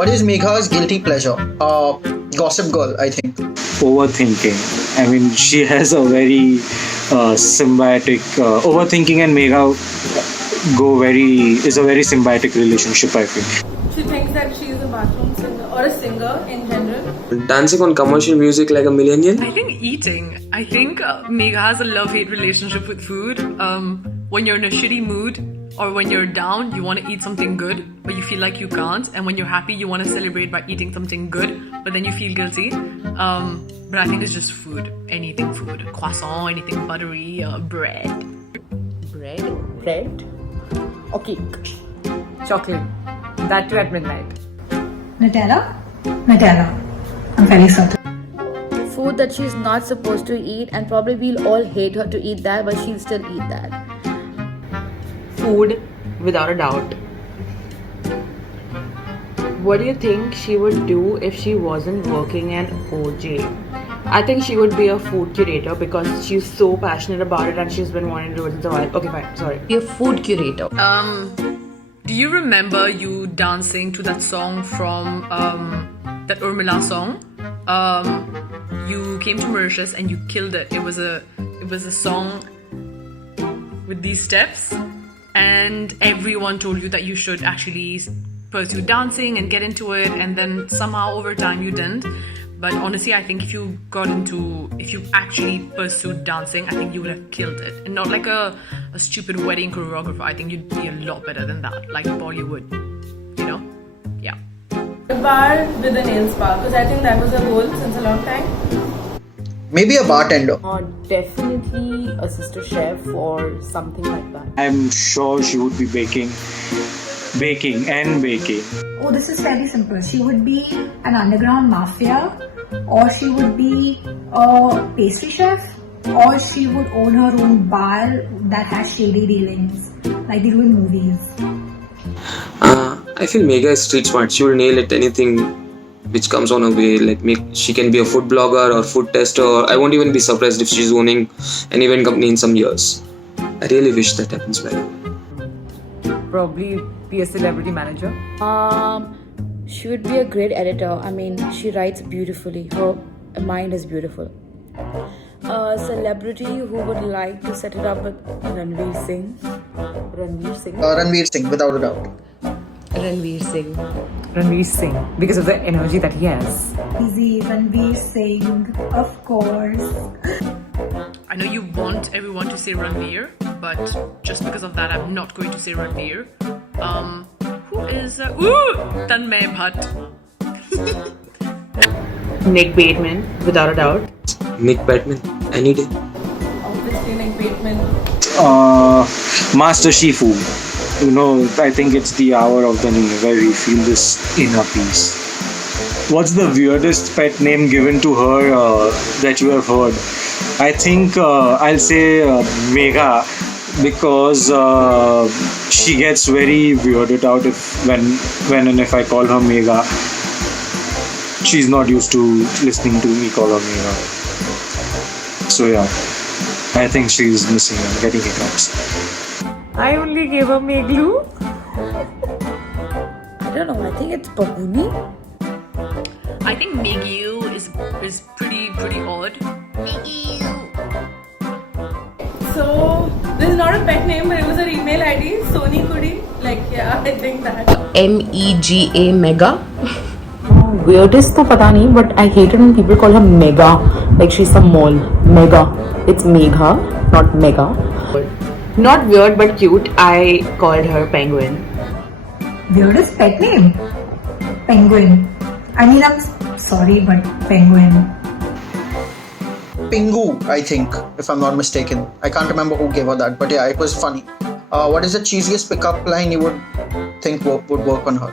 What is Megha's guilty pleasure? Gossip Girl, I think. Overthinking. I mean, she has a very symbiotic overthinking, and Megha is a very symbiotic relationship, I think. She thinks that she is a bathroom singer or a singer in general. Dancing on commercial music like a millennial. I think eating. I think Megha has a love-hate relationship with food. When you're in a shitty mood or when you're down, you want to eat something good, but you feel like you can't. And when you're happy, you want to celebrate by eating something good, but then you feel guilty. But I think it's just food. Anything food. Croissant, anything buttery, bread. Bread or cake, chocolate, that too at midnight. Nutella? Nutella. I'm very certain. Food that she's not supposed to eat, and probably we'll all hate her to eat that, but she'll still eat that. Food, without a doubt. What do you think she would do if she wasn't working in OJ? I think she would be a food curator because she's so passionate about it and she's been wanting to do it since a while. Okay, fine, sorry. Be a food curator. Do you remember you dancing to that song from that Urmila song? You came to Mauritius and you killed it. It was a song with these steps, and everyone told you that you should actually pursue dancing and get into it, and then somehow over time you didn't. But honestly, I think if you actually pursued dancing, I think you would have killed it. And not like a stupid wedding choreographer. I think you'd be a lot better than that, like Bollywood. You know? Yeah. A bar with a nail spa, because I think that was a goal since a long time. Maybe a bartender. Definitely a sister chef or something like that. I'm sure she would be baking. Oh, this is fairly simple. She would be an underground mafia, or she would be a pastry chef, or she would own her own bar that has shady dealings, like they do in movies. I feel Megha is street smart. She will nail it, anything which comes on her way. Like she can be a food blogger or food tester. I won't even be surprised if she's owning an event company in some years. I really wish that happens by her. Probably be a celebrity manager. She would be a great editor. I mean, she writes beautifully. Her mind is beautiful. A celebrity who would like to set it up with Ranveer Singh. Ranveer Singh, without a doubt. Ranveer Singh, because of the energy that he has. Easy, Ranveer Singh, of course. I know you want everyone to say Ranveer, but just because of that, I'm not going to say Ranveer. Who is... Tanmay Bhatt. Nick Bateman, without a doubt. Nick Batman, any day. Obviously, Nick Bateman. Master Shifu. You know, I think it's the hour of the day where we feel this inner peace. What's the weirdest pet name given to her that you have heard? I think I'll say Megha, because she gets very weirded out when and if I call her Megha. She's not used to listening to me call her Megha. So yeah, I think she's missing and getting hiccups. I only gave her Meglu. I don't know. I think it's Babuni. I think Megyu is pretty odd. So, this is not a pet name, but it was her email ID, Soni Kudi. Like, yeah, I think that. MEGA, Mega. Weirdest to pata nahi, but I hate it when people call her Mega. Like she's some mall. Mega. It's Megha, not Mega. Not weird but cute. I called her Penguin. Weirdest pet name? Penguin. I mean, I'm sorry, but penguin. Pingu, I think, if I'm not mistaken. I can't remember who gave her that, but yeah, it was funny. What is the cheesiest pickup line you would think would work on her?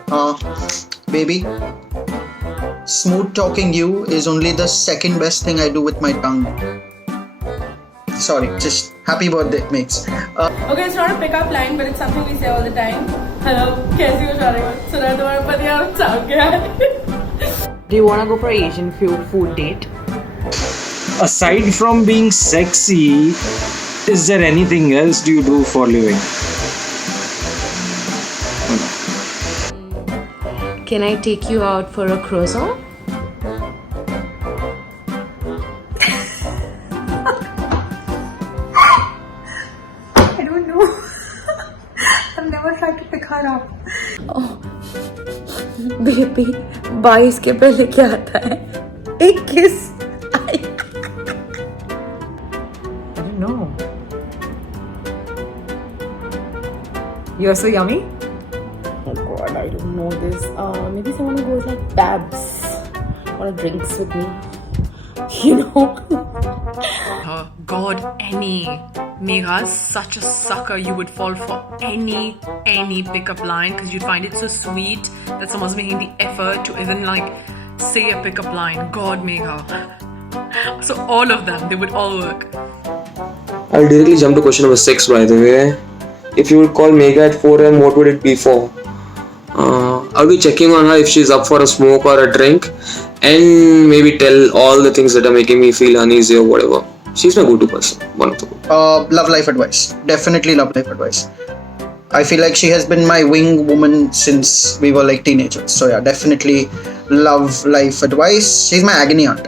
Baby, smooth talking you is only the second best thing I do with my tongue. Sorry, just happy birthday, mates. Okay, it's not a pickup line, but it's something we say all the time. Hello, कैसी हो शारिक? सुना तुम्हारा पति आप चाव गया है? Do you want to go for an Asian food date? Aside from being sexy, is there anything else do you do for a living? Can I take you out for a croissant? I don't know. I've never tried to pick her up. Baby 22 के पहले क्या आता है? एक किस. I don't know. You're so yummy. Oh God, I don't know this. Maybe someone who goes like Babs. Wanna drinks with me? You know. Oh God, any. Megha's such a sucker. You would fall for any pickup line because you'd find it so sweet that someone's making the effort to even like say a pickup line. God, Megha. So all of them, they would all work. I'll directly jump to question number 6, by the way. If you would call Megha at 4 am, what would it be for? I'll be checking on her if she's up for a smoke or a drink, and maybe tell all the things that are making me feel uneasy or whatever. She's my go-to person, one of the good. Love life advice. Definitely love life advice. I feel like she has been my wing woman since we were like teenagers. So yeah, definitely love life advice. She's my agony aunt.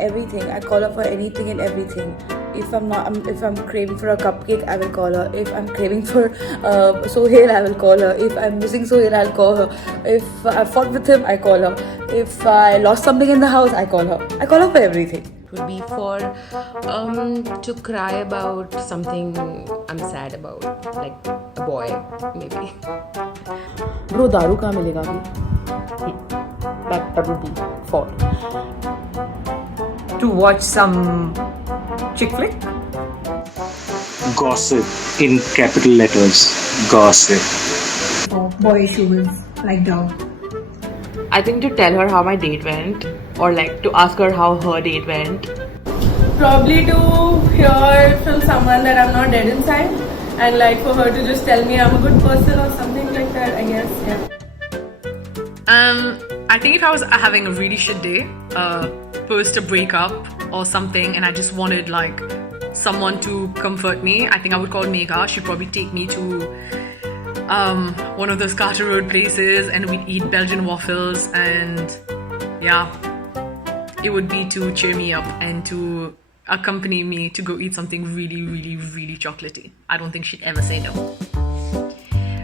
Everything. I call her for anything and everything. If I'm craving for a cupcake, I will call her. If I'm craving for Sohail, I will call her. If I'm missing Sohail, I'll call her. If I fought with him, I call her. If I lost something in the house, I call her. I call her for everything. Would be for to cry about something I'm sad about, like a boy maybe. Bro, दारू कहाँ मिलेगा अभी? That would be for. To watch some chick flick. Gossip in capital letters. Gossip. For boy shoes, like dog. I think to tell her how my date went, or like to ask her how her date went. Probably to hear from someone that I'm not dead inside, and like for her to just tell me I'm a good person or something like that, I guess. Yeah. I think if I was having a really shit day, post a breakup or something, and I just wanted like someone to comfort me, I think I would call Megha. She'd probably take me to one of those Carter Road places, and we'd eat Belgian waffles, and yeah, it would be to cheer me up and to accompany me to go eat something really, really, really chocolatey. I don't think she'd ever say no.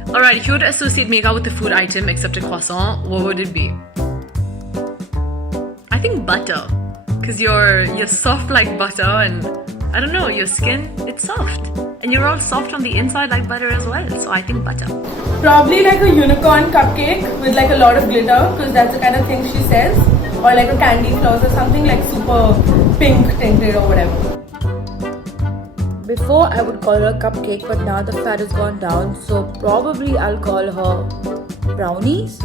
Alright, if you were to associate Megha with a food item except a croissant, what would it be? I think butter, because you're soft like butter, and I don't know, your skin, it's soft, and you're all soft on the inside like butter as well, so I think butter. Probably like a unicorn cupcake with like a lot of glitter, because that's the kind of thing she says, or like a candy floss or something like super pink tinted or whatever. Before I would call her a cupcake, but now the fat has gone down, so probably I'll call her brownies.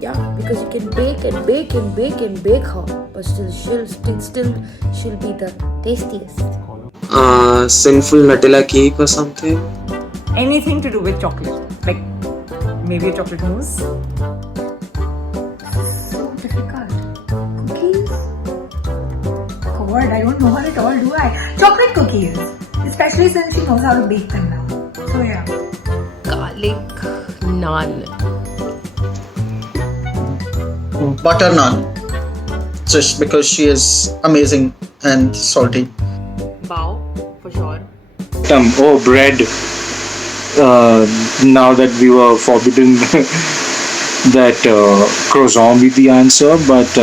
Yeah, because you can bake and bake and bake and bake her, but still she'll be the tastiest. Sinful Nutella cake or something. Anything to do with chocolate, like maybe a chocolate mousse. So difficult. Cookies? God, I don't know what at all, do I? Chocolate cookies. Especially since she knows how to bake them now. So yeah. Garlic naan. Butter naan. Just because she is amazing and salty. Bao, for sure. Oh, bread. Now that we were forbidden that croissant be the answer, but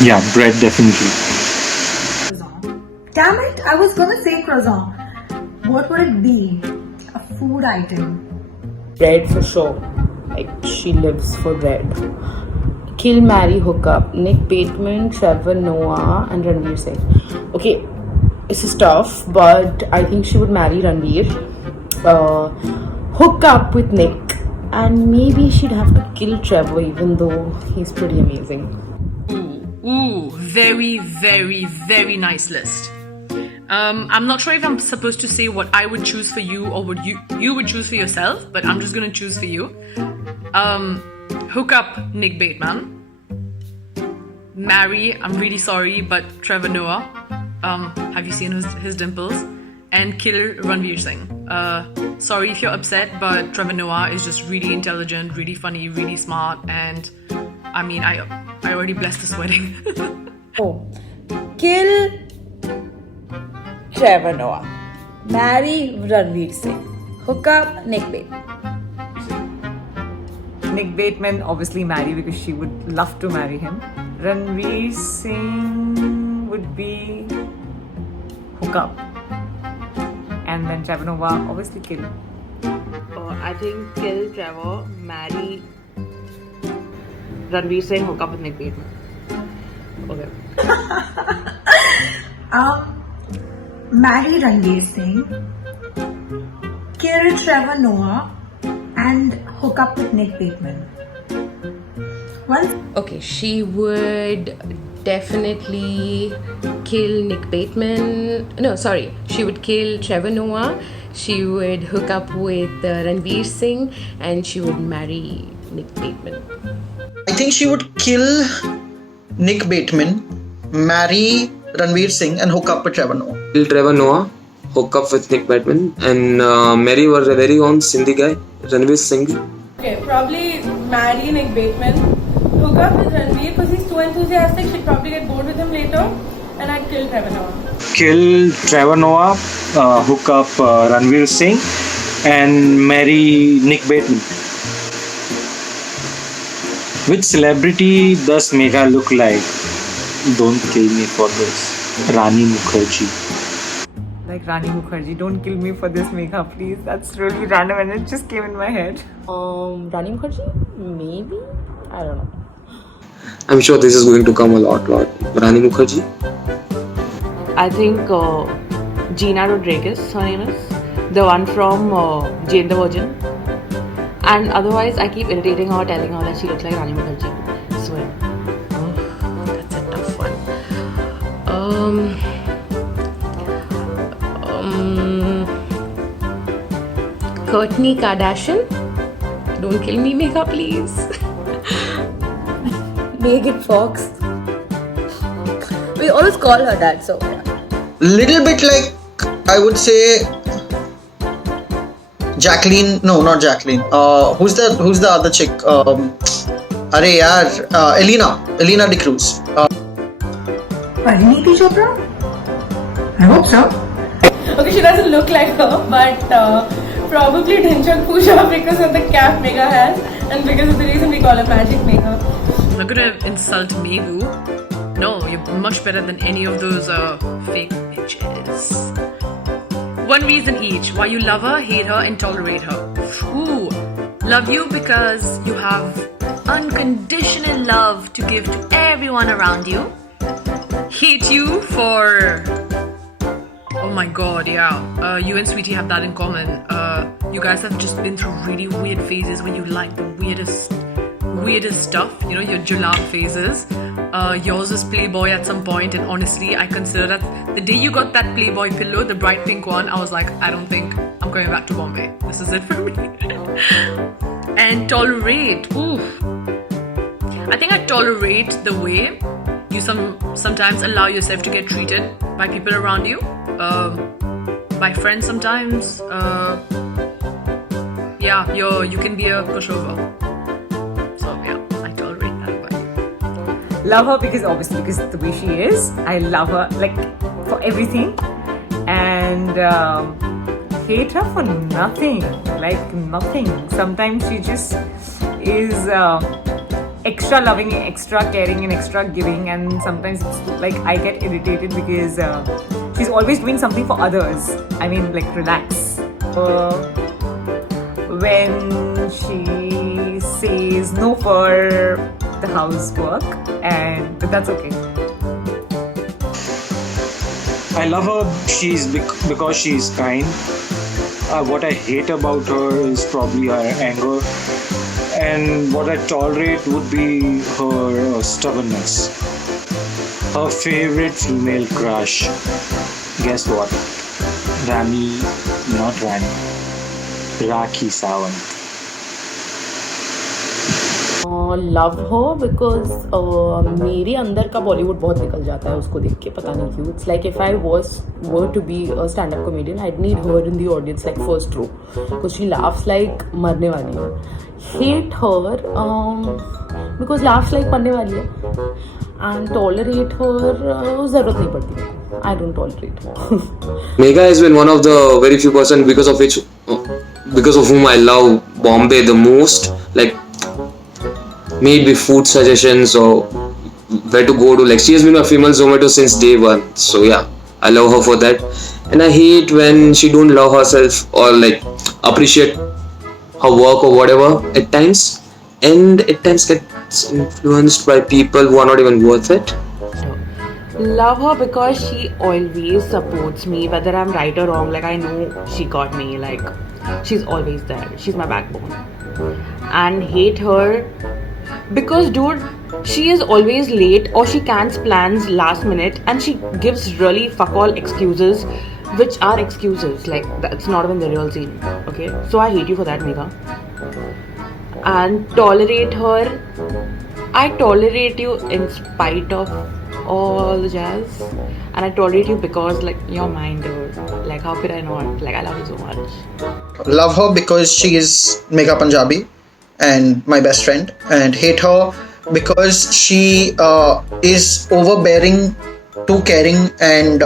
yeah, bread definitely. Croissant. Damn it, I was gonna say croissant. What would it be? A food item. Bread for sure. Like she lives for bread. Kill, marry, hook up. Nick Bateman, Trevor Noah, and Ranveer Singh. Okay, this is tough, but I think she would marry Ranveer. Hook up with Nick, and maybe she'd have to kill Trevor, even though he's pretty amazing. Ooh, very, very, very nice list. I'm not sure if I'm supposed to say what I would choose for you or what you would choose for yourself, but I'm just gonna choose for you. Hook up Nick Bateman. Marry, I'm really sorry, but Trevor Noah. Have you seen his dimples? and kill Ranveer Singh. Sorry if you're upset, but Trevor Noah is just really intelligent, really funny, really smart, and I mean, I already blessed this wedding. Oh, kill Trevor Noah. Marry Ranveer Singh. Hook up Nick Bateman. Nick Bateman obviously marry because she would love to marry him. Ranveer Singh would be hook up. And then Trevor Noah obviously kill. I think kill Trevor, marry Ranveer Singh, hook up with Nick Bateman. Okay. Marry Ranveer Singh, kill Trevor Noah, and hook up with Nick Bateman. Okay, she would definitely kill Nick Bateman. No, sorry. She would kill Trevor Noah. She would hook up with Ranveer Singh, and she would marry Nick Bateman. I think she would kill Nick Bateman, marry Ranveer Singh, and hook up with Trevor Noah. Kill Trevor Noah, hook up with Nick Bateman, and marry our very own Sindhi guy, Ranveer Singh. Okay, probably marry Nick Bateman, hook up with Ranveer because he's too enthusiastic. She'd probably get bored with him later, and I'd kill Trevor Noah. Kill Trevor Noah, hook up Ranveer Singh, and marry Nick Bateman. Which celebrity does Megha look like? Don't kill me for this. Rani Mukherjee. Like Rani Mukherjee, don't kill me for this, Megha, please. That's really random and it just came in my head. Rani Mukherjee? Maybe? I don't know. I'm sure this is going to come a lot. Rani Mukherjee. I think Gina Rodriguez, her name is. The one from Jane the Virgin. And otherwise, I keep irritating her, telling her that she looks like Rani Mukherjee. So, That's a tough one. Kourtney Kardashian? Don't kill me, Megha, please. Megan Fox. We always call her that, so yeah. Little bit like, I would say, Jacqueline. No, not Jacqueline. Who's the other chick? Arey yaar, Elena De Cruz. Pariniti Chopra? I hope so. Okay, she doesn't look like her, but probably Dhinchak Pooja because of the cap Megha has, and because of the reason we call her Magic Megha. I'm not gonna insult Meghu. No, you're much better than any of those fake bitches. One reason each why you love her, hate her, and tolerate her. Ooh, love you because you have unconditional love to give to everyone around you. Hate you for... Oh my god, yeah. You and Sweetie have that in common. You guys have just been through really weird phases where you like the weirdest stuff. You know, your julab phases. Yours was Playboy at some point, and honestly, I consider that the day you got that Playboy pillow, the bright pink one, I was like, I don't think I'm going back to Bombay. This is it for me. And tolerate. Oof. I think I tolerate the way you sometimes allow yourself to get treated by people around you, by friends sometimes. Yeah, you can be a pushover. So yeah, I tolerate that way. Love her because the way she is. I love her like for everything. And hate her for nothing. Like nothing. Sometimes she just is extra loving, extra caring, and extra giving, and sometimes it's like I get irritated because she's always doing something for others. I mean, like relax. When she says no for the housework, but that's okay. I love her. Because she's kind. What I hate about her is probably her anger, and what I tolerate would be her stubbornness. Her favorite female crush. Guess what? Rakhi Sawant. Love her because मेरे अंदर का बॉलीवुड बहुत निकल जाता है उसको देख के, पता नहीं क्यों. It's like if I were to be a stand up comedian I need her in the audience like first row because she laughs like मरने वाली है. Hate her because laughs like मरने वाली है. एंड टॉलरेट हर ज़रूरत नहीं पड़ती मेरे को. I don't tolerate her. Megha has been one of the very few person because of whom I love Bombay the most. Like, may it be food suggestions or where to go to. Like, she has been my female Zomato since day one. So yeah, I love her for that. And I hate when she don't love herself or like appreciate her work or whatever at times. And at times gets influenced by people who are not even worth it. Love her because she always supports me whether I'm right or wrong. Like I know she got me, like she's always there, she's my backbone. And hate her because dude, she is always late or she cancels plans last minute and she gives really fuck all excuses which are excuses. Like that's not even the real scene. Okay, so I hate you for that, Megha. And tolerate her, I tolerate you in spite of all the jazz, and I tolerate you because like you're mine, dude. Like how could I not? Like I love you so much. Love her because she is Megha Punjabi and my best friend, and hate her because she is overbearing, too caring, and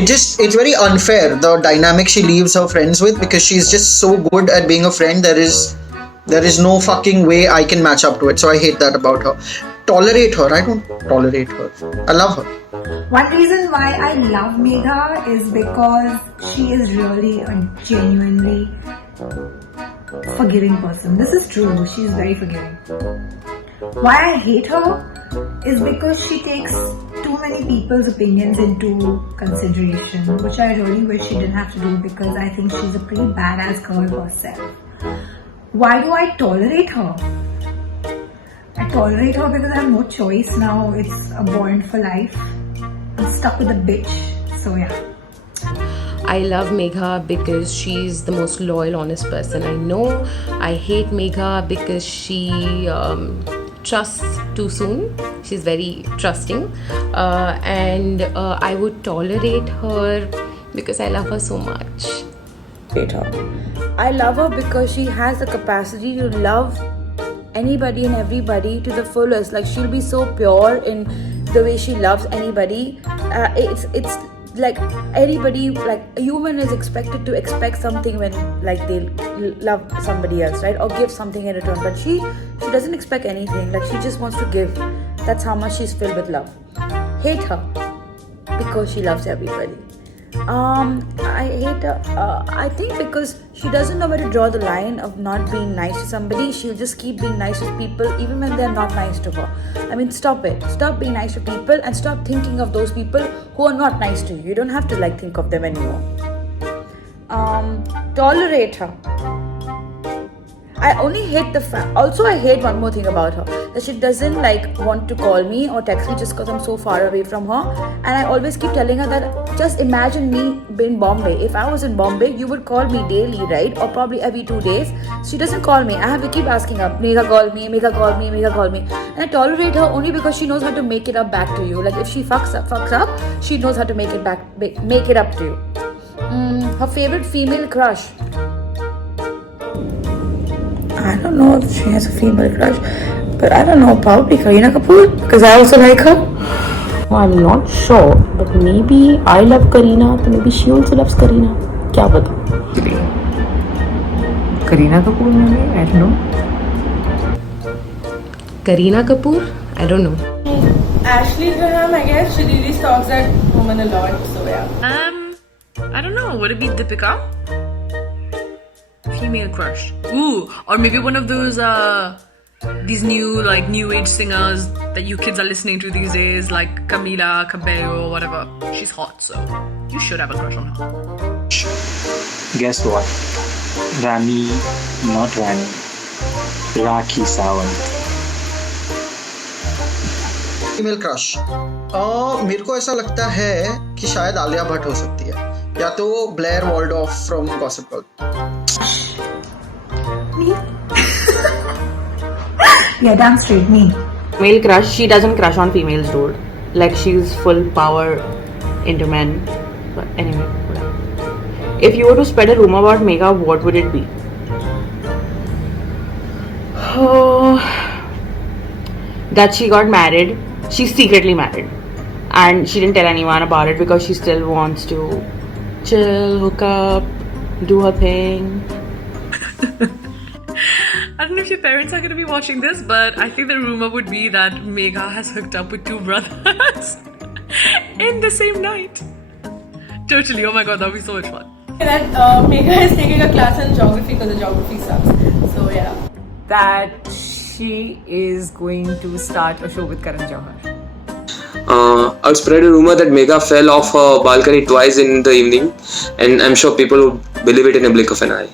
it's very unfair the dynamic she leaves her friends with because she's just so good at being a friend. There is no fucking way I can match up to it. So I hate that about her. Tolerate her. I don't tolerate her. I love her. One reason why I love Megha is because she is really a genuinely forgiving person. This is true. She is very forgiving. Why I hate her is because she takes too many people's opinions into consideration, which I really wish she didn't have to do because I think she's a pretty badass girl herself. Why do I tolerate her? I tolerate her because I have no choice now. It's abhorrent for life. I'm stuck with a bitch. So yeah. I love Megha because she's the most loyal, honest person I know. I hate Megha because she trusts too soon. She's very trusting. And I would tolerate her because I love her so much. Hate her. I love her because she has the capacity to love anybody and everybody to the fullest. Like she'll be so pure in the way she loves anybody. It's like anybody, like a human is expected to expect something when like they love somebody else, right? Or give something in return. But she doesn't expect anything. Like she just wants to give. That's how much she's filled with love. Hate her because she loves everybody. I hate her. I think because she doesn't know where to draw the line of not being nice to somebody. She'll just keep being nice to people even when they're not nice to her. I mean, stop it. Stop being nice to people and stop thinking of those people who are not nice to you. You don't have to like think of them anymore. Tolerate her. I only hate the fact. Also, I hate one more thing about her, that she doesn't like want to call me or text me just because I'm so far away from her. And I always keep telling her that just imagine me in Bombay. If I was in Bombay, you would call me daily, right? Or probably every 2 days. She doesn't call me. I have to keep asking her, Megha call me, Megha call me, Megha call me. And I tolerate her only because she knows how to make it up back to you. Like if she fucks up, she knows how to make it up to you. Her favorite female crush. I don't know if she has a female crush, but I don't know, probably Kareena Kapoor, because I also like her. Oh, I'm not sure, but maybe I love Kareena, so maybe she also loves Kareena. क्या पता? Kareena Kapoor maybe? I don't know. Kareena Kapoor? I don't know. Ashley Graham, I guess. She really stalks that woman a lot. So yeah. I don't know. Would it be Deepika? Female crush. Ooh, or maybe one of those these new like new age singers that you kids are listening to these days, like Camila Cabello or whatever. She's hot, so you should have a crush on her. Guess what? Rakhi Sawant. Female crush मेरे को ऐसा लगता है कि शायद आलिया भट्ट हो सकती है या तो Blair Waldorf from Gossip Girl. Yeah, damn straight, me. Male crush, she doesn't crush on females, dude. Like, she's full power into men. But anyway, whatever. If you were to spread a rumor about Megha, what would it be? Oh, that she got married. She's secretly married. And she didn't tell anyone about it because she still wants to chill, hook up, do her thing. I don't know if your parents are going to be watching this, but I think the rumor would be that Megha has hooked up with two brothers in the same night. Totally. Oh my god, that would be so much fun. That Megha is taking a class in geography because the geography sucks. So yeah. That she is going to start a show with Karan Johar. I'll spread a rumor that Megha fell off her balcony twice in the evening, and I'm sure people would believe it in a blink of an eye.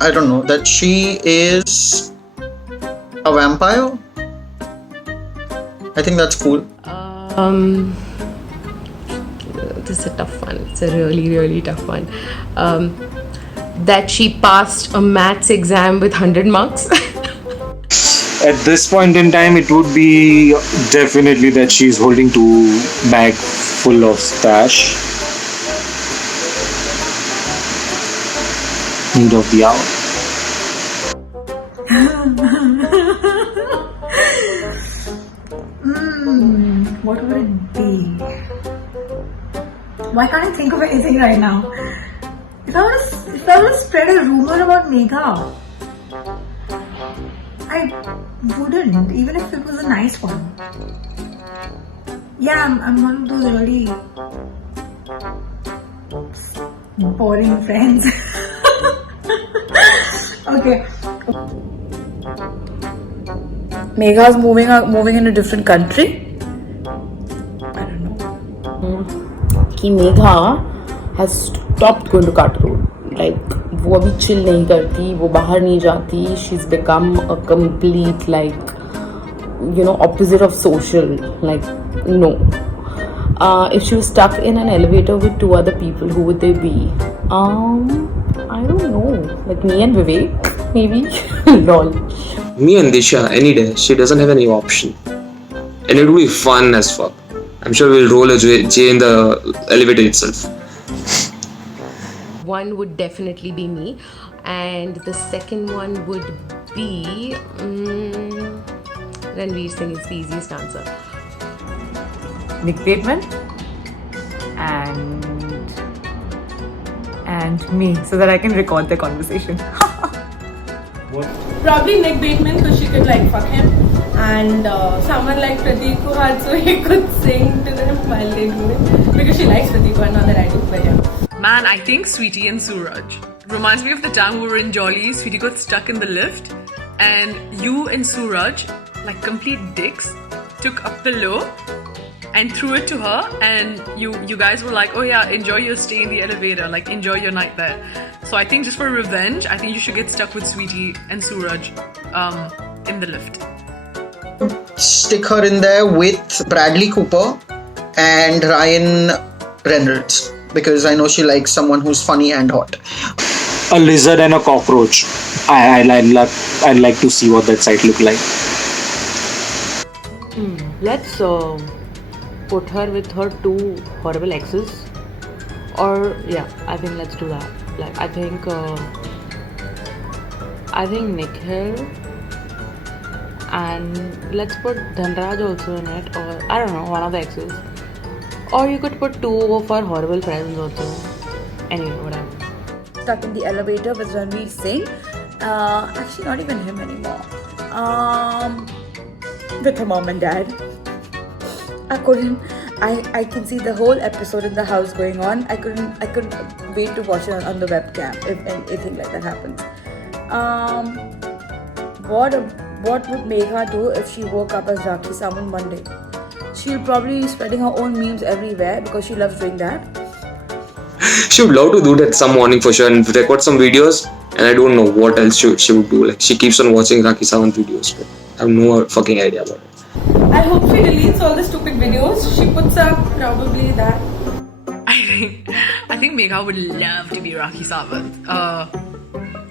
I don't know, that she is a vampire. I think that's cool. This is a tough one. It's a really, really tough one. That she passed a maths exam with 100 marks. At this point in time, it would be definitely that she's holding two bag full of stash. Need of the hour. What would it be? Why can't I think of anything right now? If I were to spread a rumor about Megha, I wouldn't, even if it was a nice one. Yeah, I'm one of those really boring friends. Okay. Megha's moving in a different country. I don't know. कि Megha has stopped going to Carter Road. Like, वो अभी chill नहीं करती, वो बाहर नहीं जाती. She's become a complete, like, you know, opposite of social. Like, no. If she was stuck in an elevator with two other people, who would they be? I don't know. Like me and Vivek, maybe. Lol. Me and Disha, any day. She doesn't have any option. And it will be fun as fuck. I'm sure we'll roll a J in the elevator itself. One would definitely be me, and the second one would be Ranveer Singh is the easiest answer. Nick Bateman and me, so that I can record the conversation. Probably Nick Bateman because she could like fuck him, and someone like Prateek Kuhad so he could sing to them while they do it because she likes Prateek Kuhad, not that I do, but yeah. Man, I think Sweetie and Suraj. Reminds me of the time we were in Jolly, Sweetie got stuck in the lift, and you and Suraj, like complete dicks, took a pillow and threw it to her, and you guys were like, oh yeah, enjoy your stay in the elevator, like enjoy your night there. So I think just for revenge, I think you should get stuck with Sweetie and Suraj in the lift. Stick her in there with Bradley Cooper and Ryan Reynolds because I know she likes someone who's funny and hot. A lizard and a cockroach. I'd like to see what that sight look like. Let's put her with her two horrible exes. Or yeah, I think let's do that. Like I think Nikhil, and let's put Dhanraj also in it, or I don't know, one of the exes. Or you could put two of our horrible friends also. Anyway, whatever. Stuck in the elevator with Ranveer Singh. Actually, not even him anymore. With her mom and dad. I can see the whole episode in the house going on. I couldn't wait to watch it on the webcam if anything like that happens. What would Megha do if she woke up as Rakhi Sawant one day? She'll probably be spreading her own memes everywhere because she loves doing that. She would love to do that some morning for sure and record some videos, and I don't know what else she would do. Like she keeps on watching Rakhi Sawant videos, but I have no fucking idea about it. I hope she deletes all the stupid videos. She puts up probably that. I think Megha would love to be Rakhi Sawant.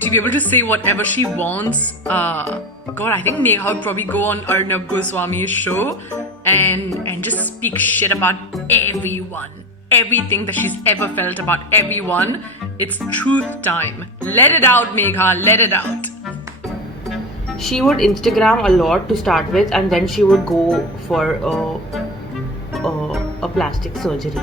to be able to say whatever she wants. God, I think Megha would probably go on Arnab Goswami's show and just speak shit about everyone. Everything that she's ever felt about everyone. It's truth time. Let it out, Megha. Let it out. She would Instagram a lot to start with, and then she would go for a plastic surgery.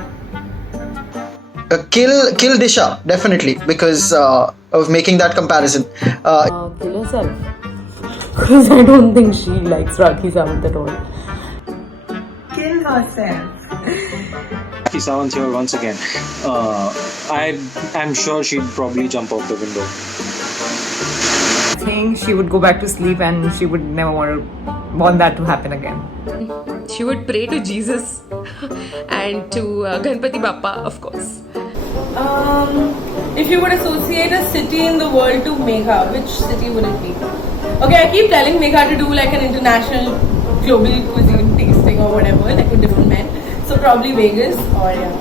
Kill Disha, definitely, because of making that comparison. Kill herself. Because I don't think she likes Rakhi Sawant at all. Kill herself. Rakhi Sawant here once again. I'm sure she'd probably jump off the window. I think she would go back to sleep and she would never want that to happen again. She would pray to Jesus and to Ganpati Bappa, of course. If you would associate a city in the world to Megha, which city would it be? Okay, I keep telling Megha to do like an international global cuisine tasting or whatever, like with different men. So probably Vegas or yeah.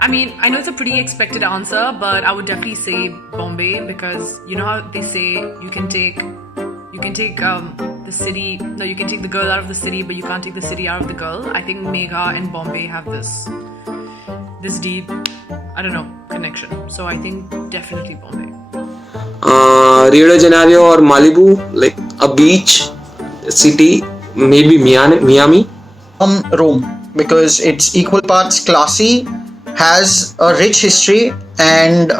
I mean, I know it's a pretty expected answer, but I would definitely say Bombay, because you know how they say you can take the city, no, you can take the girl out of the city, but you can't take the city out of the girl. I think Megha and Bombay have this deep, I don't know, connection. So I think definitely Bombay. Rio de Janeiro or Malibu, like a beach city, maybe Miami. Rome, because it's equal parts classy, has a rich history, and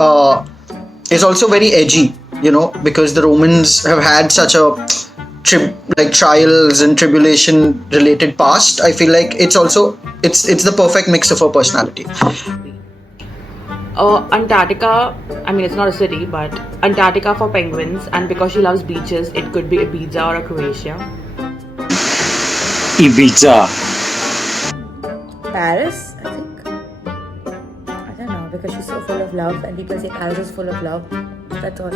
is also very edgy, you know, because the Romans have had such a trials and tribulation related past. I feel like it's the perfect mix of her personality. Antarctica, I mean, it's not a city, but Antarctica for penguins, and because she loves beaches, it could be Ibiza or a Croatia. Ibiza. Paris, I think. I don't know, because she's so full of love and people say Paris is full of love. That's all.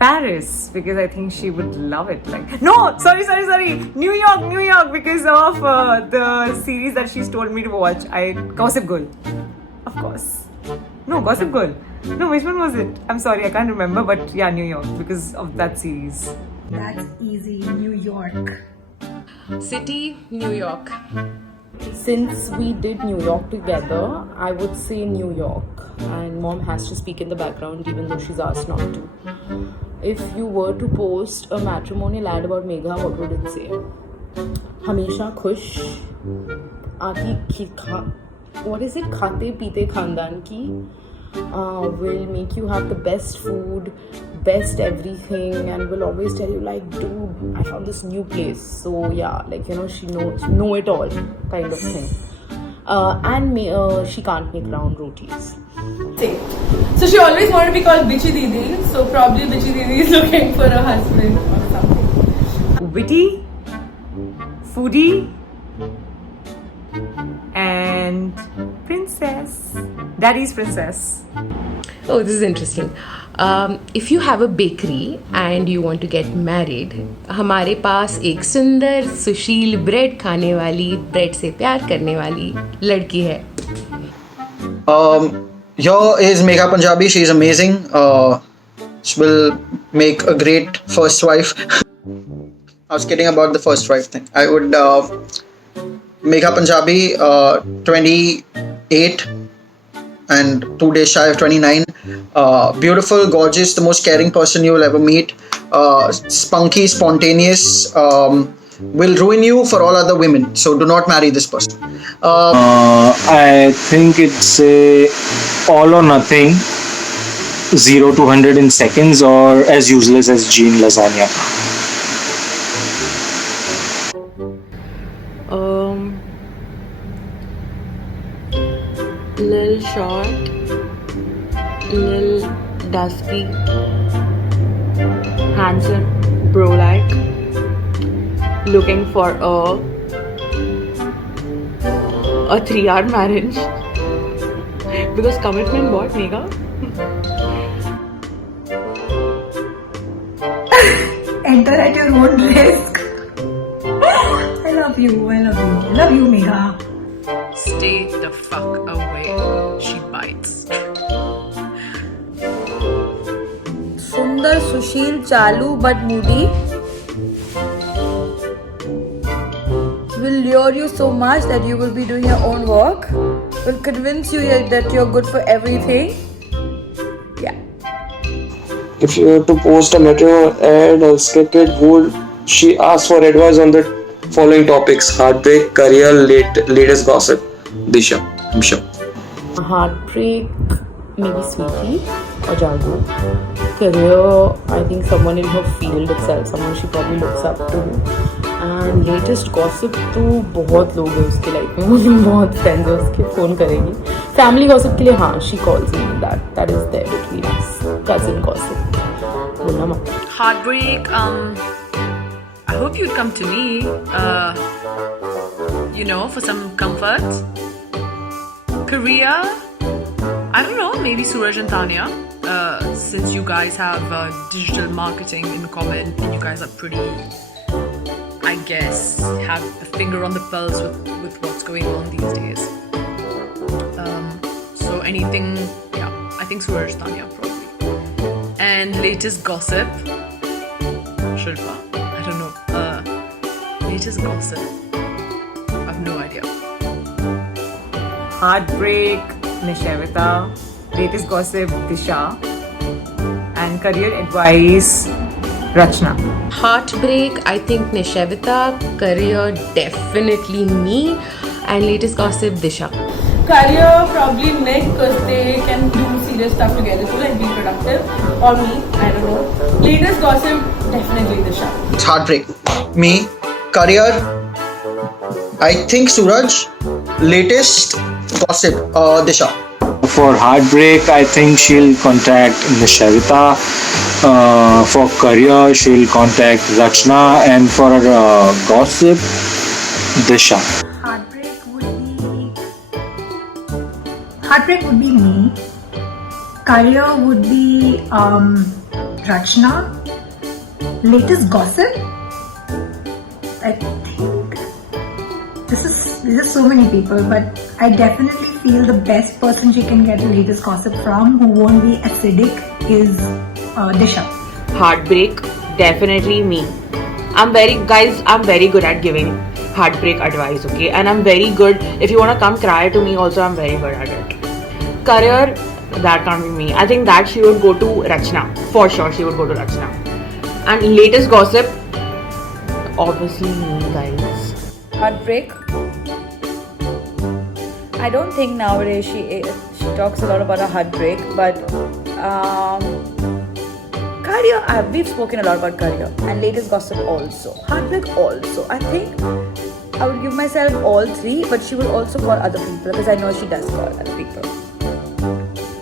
Paris, because I think she would love it. Like, no, sorry. New York, because of the series that she's told me to watch. Gossip Girl, of course. No, Gossip Girl. No, which one was it? I'm sorry, I can't remember. But yeah, New York, because of that series. That's easy. New York. City, New York. Since we did New York together, I would say New York. And mom has to speak in the background even though she's asked not to. If you were to post a matrimonial ad about Megha, what would it say? Hamesha khush. What is it? Khate Peete Khandan ki. Will make you have the best food, best everything, and will always tell you like, dude, I found this new place. So yeah, like, you know, she know it all kind of thing. And she can't make round rotis. So she always wanted to be called Bichi Didi. So probably Bichi Didi is looking for a husband or something. Witty, foodie, and princess. Daddy's princess. Oh, this is interesting. If you have a bakery and you want to get married, हमारे पास एक सुंदर सुशील bread खाने वाली, bread से प्यार करने वाली लड़की है. Here is Megha Punjabi. She's amazing. She will make a great first wife. I was kidding about the first wife thing. I would Megha Punjabi, 28 and 2 days shy of 29. Beautiful, gorgeous, the most caring person you will ever meet. Spunky, spontaneous. Will ruin you for all other women. So do not marry this person. I think it's all or nothing, 0 to 100 in seconds, or as useless as Jean Lasagna. Lil short, lil dusky, handsome, bro-like, looking for a 3-hour marriage. Because commitment what, Megha? Enter at your own risk. I love you, Megha. Stay the fuck away. She bites. Sushil Chalu but moody will lure you so much that you will be doing your own work, will convince you that you're good for everything. Yeah. If you were to post a metro ad or script it, would she ask for advice on the following topics: heartbreak, career, latest gossip? Disha, I'm sure. Heartbreak, maybe Sweetie or Jagu. Career, I think someone in her field itself, someone she probably looks up to. And latest gossip तो बहुत लोग हैं उसके life में, मुझे बहुत friends है उसके, फ़ोन करेगी. फैमिली गॉसिप के लिए हाँ, she calls me, that is there between us. Cousin gossip. बोलना मत. Heartbreak, I hope you'd come to me, for some comfort. Career, I don't know, maybe Suraj and Tanya, since you guys have digital marketing in common and you guys are pretty, I guess, have the finger on the pulse with what's going on these days. So anything, I think Suraj, Tanya probably. And latest gossip, Shilpa, I don't know. Latest gossip, I have no idea. Heartbreak, Nishavita. Latest gossip, Disha. And career advice, Rachna. Heartbreak, I think Nishavita. Career, definitely me. And latest gossip, Disha. Career, probably Nick, because they can do serious stuff together too, like be productive. Or me, I don't know. Latest gossip, definitely Disha. It's heartbreak. Me. Career, I think Suraj. Latest gossip, Disha. For heartbreak, I think she'll contact Nishavita. For career, she'll contact Rachna. And for gossip, Disha. Heartbreak would be me. Career would be Rachna. Latest gossip, I think there's so many people, but I definitely feel the best person she can get the latest gossip from, who won't be acidic, is Disha. Heartbreak, definitely me. I'm very good at giving heartbreak advice, okay? And I'm very good, if you want to come cry to me also, I'm very good at it. Career, that can't be me. I think that she would go to Rachna. For sure, she would go to Rachna. And latest gossip, obviously me, guys. Heartbreak. I don't think nowadays she talks a lot about her heartbreak, but career, we've spoken a lot about career, and latest gossip also, heartbreak also. I think I would give myself all three, but she will also call other people because I know she does call other people.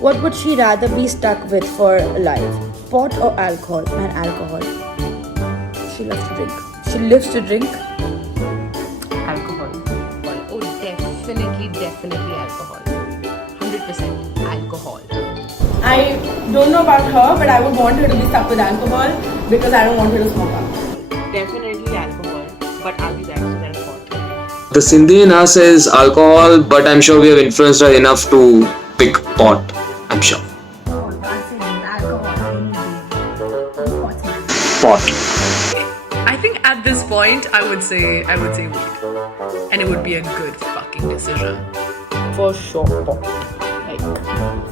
What would she rather be stuck with for life? Pot or alcohol? Man, alcohol. She loves to drink. She lives to drink. Alcohol. Oh, definitely alcohol. 100% alcohol. I don't know about her, but I would want her to be stuck with alcohol because I don't want her to smoke up. Definitely alcohol, but I'll be there, so there's pot. The Sindhi in us is alcohol, but I'm sure we have influenced her enough to pick pot. I'm sure. Oh, that's it. Alcohol, Pot. I think at this point I would say weed, and it would be a good fucking decision. For sure, pot. Like,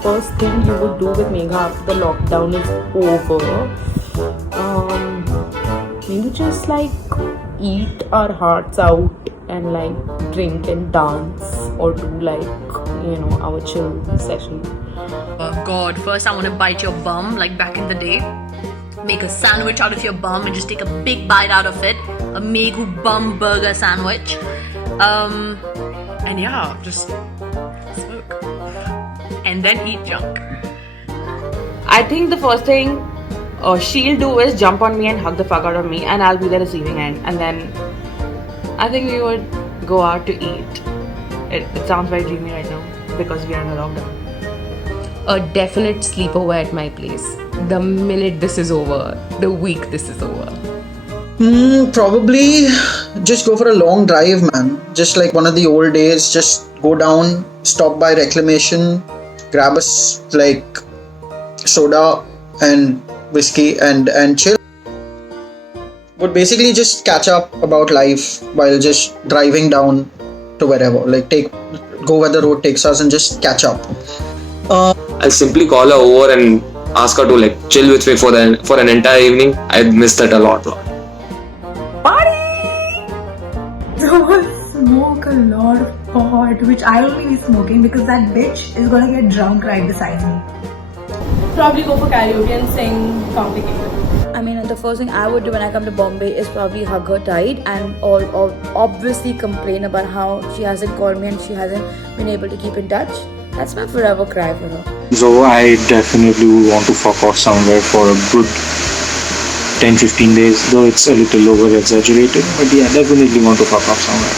first thing you would do with Megha after the lockdown is over, maybe just like eat our hearts out and like drink and dance or do like our chill session. Oh God, first I want to bite your bum like back in the day. Make a sandwich out of your bum and just take a big bite out of it. A Meghu bum burger sandwich. And yeah, just smoke. And then eat junk. I think the first thing she'll do is jump on me and hug the fuck out of me, and I'll be the receiving end. And then I think we would go out to eat. It sounds very dreamy right now because we are in a lockdown. A definite sleepover at my place. The minute this is over, the week this is over. Probably just go for a long drive, man. Just like one of the old days, just go down, stop by Reclamation, grab a soda and whiskey, and chill. Would basically just catch up about life while just driving down to wherever. Like go where the road takes us and just catch up. I'll simply call her over and ask her to like chill with me for an entire evening. I miss that a lot. I will smoke a lot of pot, which I will be smoking because that bitch is gonna get drunk right beside me. Probably go for karaoke and sing Complicated. I mean, the first thing I would do when I come to Bombay is probably hug her tight and all obviously complain about how she hasn't called me and she hasn't been able to keep in touch. That's my forever cry for her. So I definitely would want to fuck off somewhere for a good 10-15 days, though it's a little over exaggerated, but yeah, definitely want to fuck off somewhere.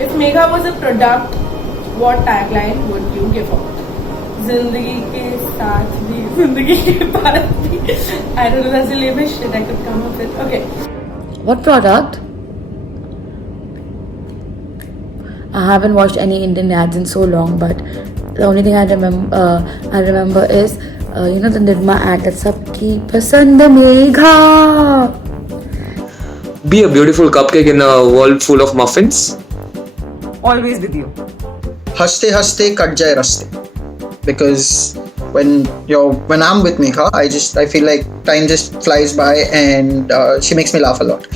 If Megha was a product, what tagline would you give her? Zindagi ke saath bhi, zindagi ke baad bhi. I don't know, that's the lamest shit I could come up with. Okay. What product? I haven't watched any Indian ads in so long, but the only thing I remember is the Nirma ad that Sabki Pasand Megha. Be a beautiful cupcake in a world full of muffins. Always with you. Haste haste kat jaye raste. Because when I'm with Megha, I feel like time just flies by, and she makes me laugh a lot.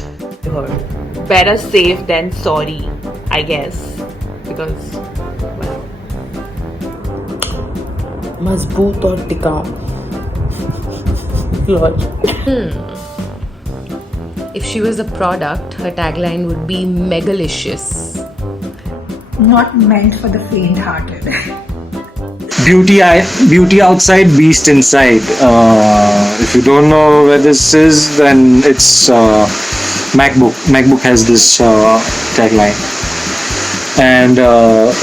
Better safe than sorry, I guess. Because, well, मजबूत और टिकाऊ. Lol. if she was a product, her tagline would be megalicious. Not meant for the faint-hearted. Beauty outside, beast inside. If you don't know where this is, then it's MacBook. MacBook has this tagline. And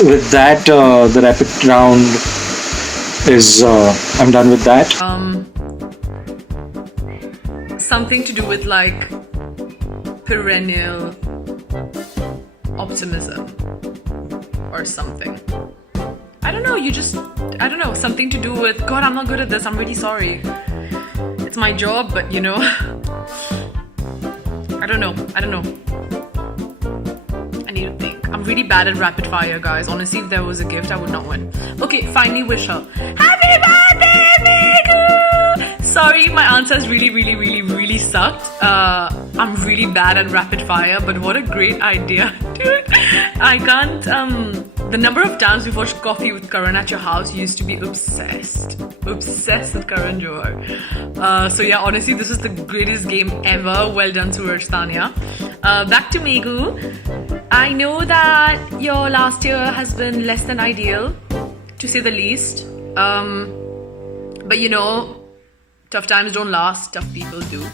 with that, the rapid round is I'm done with that. Something to do with like perennial optimism or something. I don't know, something to do with, God, I'm not good at this, I'm really sorry. It's my job, but I don't know. I need to think. I'm really bad at rapid fire, guys. Honestly, if there was a gift, I would not win. Okay, finally wish her happy birthday, Megha! Sorry, my answers really sucked. I'm really bad at rapid fire, but what a great idea, dude. I can't, the number of times we've watched Coffee with Karan at your house used to be obsessed with Karan Johar. So yeah, honestly, this is the greatest game ever. Well done, Suraj Tanya. Back to Meghu. I know that your last year has been less than ideal, to say the least. But tough times don't last, tough people do.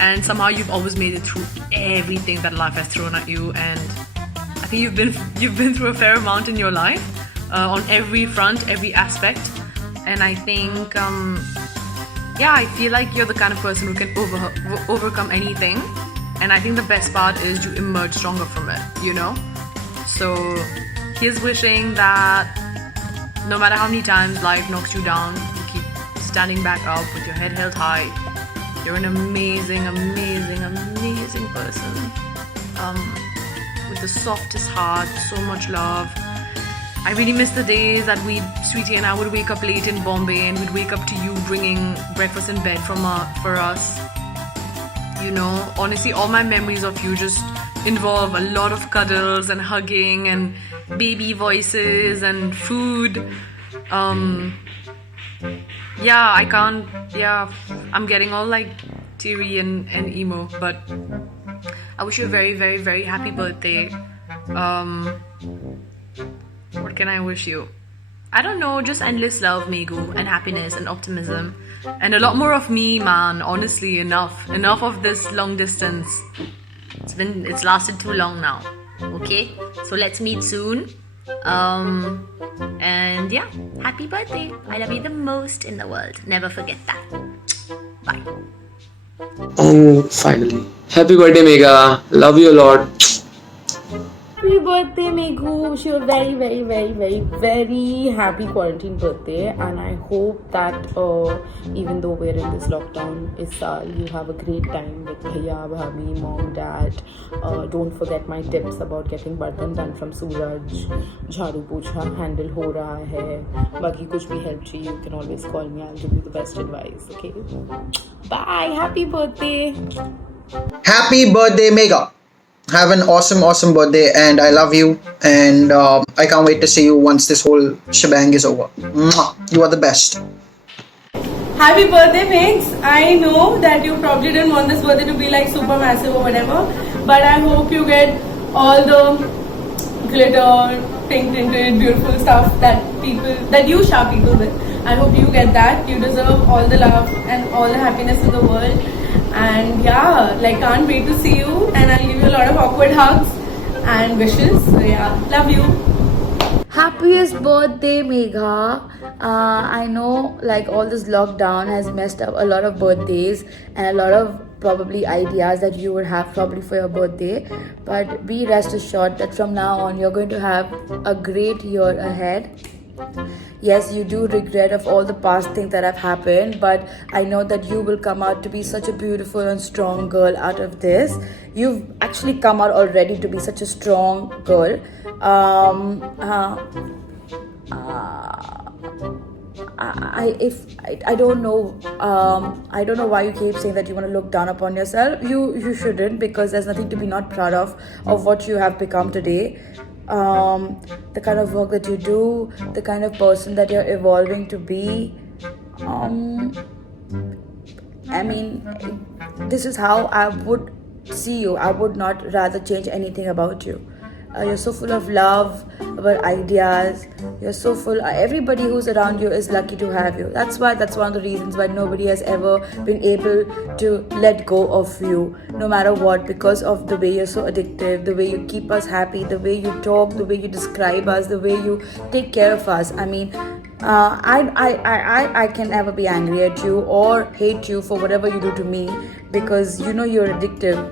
And somehow you've always made it through everything that life has thrown at you, and I think you've been through a fair amount in your life, on every front, every aspect. And I think I feel like you're the kind of person who can overcome anything. And I think the best part is you emerge stronger from it, So here's wishing that no matter how many times life knocks you down, you keep standing back up with your head held high. You're an amazing person. With the softest heart, so much love. I really miss the days that Sweetie and I would wake up late in Bombay and we'd wake up to you bringing breakfast in bed for us. Honestly, all my memories of you just involve a lot of cuddles and hugging and baby voices and food. I'm getting all like teary and emo, but I wish you a very, very, very happy birthday. What can I wish you? I don't know, just endless love, Meghu, and happiness and optimism. And a lot more of me, man. Honestly, enough of this long distance. It's lasted too long now. Okay? So let's meet soon. And yeah, happy birthday. I love you the most in the world. Never forget that. Bye. And finally, happy birthday, Megha. Love you a lot. Happy birthday, Meghu. She was very, very, very, very, very happy quarantine birthday. And I hope that even though we're in this lockdown, you have a great time with Bhaiya, Bhabhi, mom, dad. Don't forget my tips about getting bartan done from Suraj. Jharu Pocha, handle ho raha hai. Baki kuch bhi help चाहिए, you can always call me. I'll give you the best advice, okay? Bye. Happy birthday. Happy birthday, Megha. Have an awesome birthday, and I love you, and I can't wait to see you once this whole shebang is over. Mwah. You are the best. Happy birthday, Megs. I know that you probably didn't want this birthday to be like super massive or whatever, but I hope you get all the glitter, pink tinted, beautiful stuff that you shower people with. I hope you get that. You deserve all the love and all the happiness in the world. And yeah, like can't wait to see you, and I'll give you a lot of awkward hugs and wishes. So yeah, love you. Happiest birthday, Megha. I know like all this lockdown has messed up a lot of birthdays and a lot of probably ideas that you would have probably for your birthday, but be rest assured that from now on you're going to have a great year ahead. Yes, you do regret of all the past things that have happened, but I know that you will come out to be such a beautiful and strong girl out of this. You've actually come out already to be such a strong girl. I don't know. I don't know why you keep saying that you want to look down upon yourself. You shouldn't, because there's nothing to be not proud of what you have become today. The kind of work that you do, the kind of person that you're evolving to be. I mean, this is how I would see you. I would not rather change anything about you. You're so full of love, about ideas. You're so full. Everybody who's around you is lucky to have you. That's one of the reasons why nobody has ever been able to let go of you, no matter what, because of the way you're so addictive, the way you keep us happy, the way you talk, the way you describe us, the way you take care of us. I mean, I can never be angry at you or hate you for whatever you do to me, because you know you're addictive.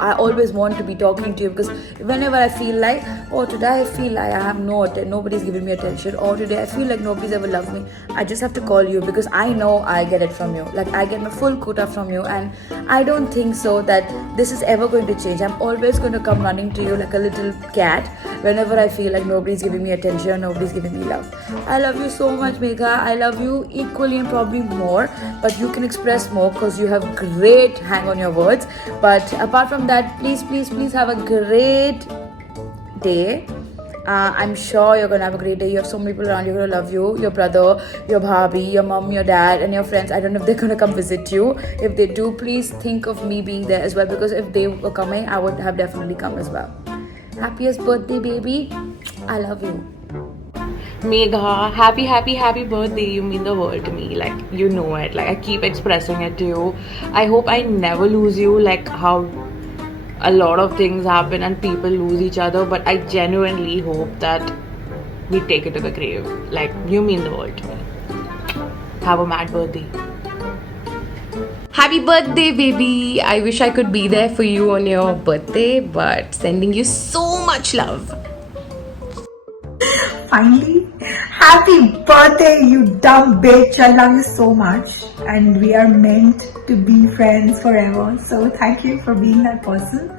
I always want to be talking to you, because whenever I feel like, oh, today I feel like I have nobody's giving me attention, or today I feel like nobody's ever loved me, I just have to call you, because I know I get it from you. Like, I get my full quota from you, and I don't think so that this is ever going to change. I'm always going to come running to you like a little cat whenever I feel like nobody's giving me attention, nobody's giving me love. I love you so much, Megha. I love you equally and probably more, but you can express more because you have great hang on your words. But apart from that, please have a great day. I'm sure you're gonna have a great day. You have so many people around you who love you, your brother, your bhabhi, your mom, your dad, and your friends. I don't know if they're gonna come visit you. If they do, please think of me being there as well, because if they were coming, I would have definitely come as well. Happiest birthday, baby. I love you. Megha, happy birthday. You mean the world to me. Like, you know it. Like, I keep expressing it to you. I hope I never lose you, like how a lot of things happen and people lose each other, but I genuinely hope that we take it to the grave. Like, you mean the world to me. Have a mad birthday. Happy birthday, baby. I wish I could be there for you on your birthday, but sending you so much love. Finally, happy birthday, you dumb bitch. I love you so much, and we are meant to be friends forever. So thank you for being that person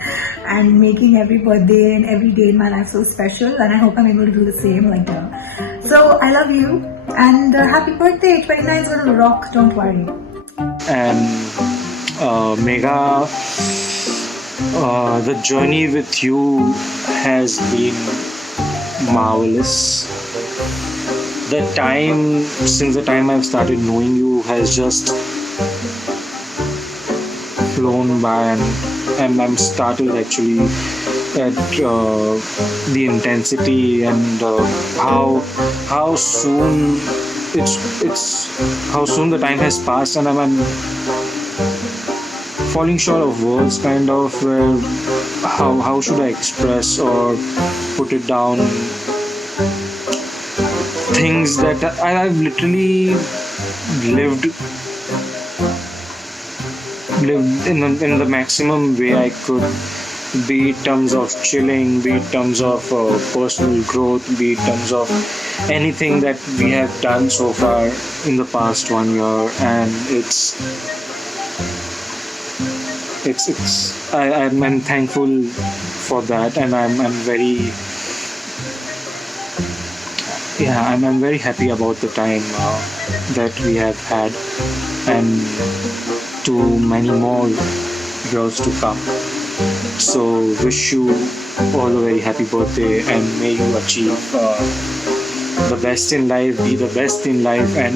and making every birthday and every day in my life so special, and I hope I'm able to do the same like you. So I love you, and happy birthday. 29 is gonna rock, don't worry. And Megha, the journey with you has been marvelous. Since the time I've started knowing you has just flown by, and I'm startled actually at the intensity and how soon how soon the time has passed, and I'm falling short of words, kind of, how should I express or put it down things that I've literally lived in the maximum way I could be it terms of chilling, be it terms of personal growth, be it terms of anything that we have done so far in the past 1 year. And I'm thankful for that, and I'm very I'm very happy about the time that we have had, and to many more years to come. So wish you all a very happy birthday, and may you achieve the best in life, be the best in life, and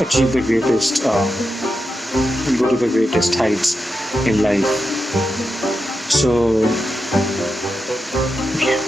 achieve the greatest, go to the greatest heights in life. So, yeah.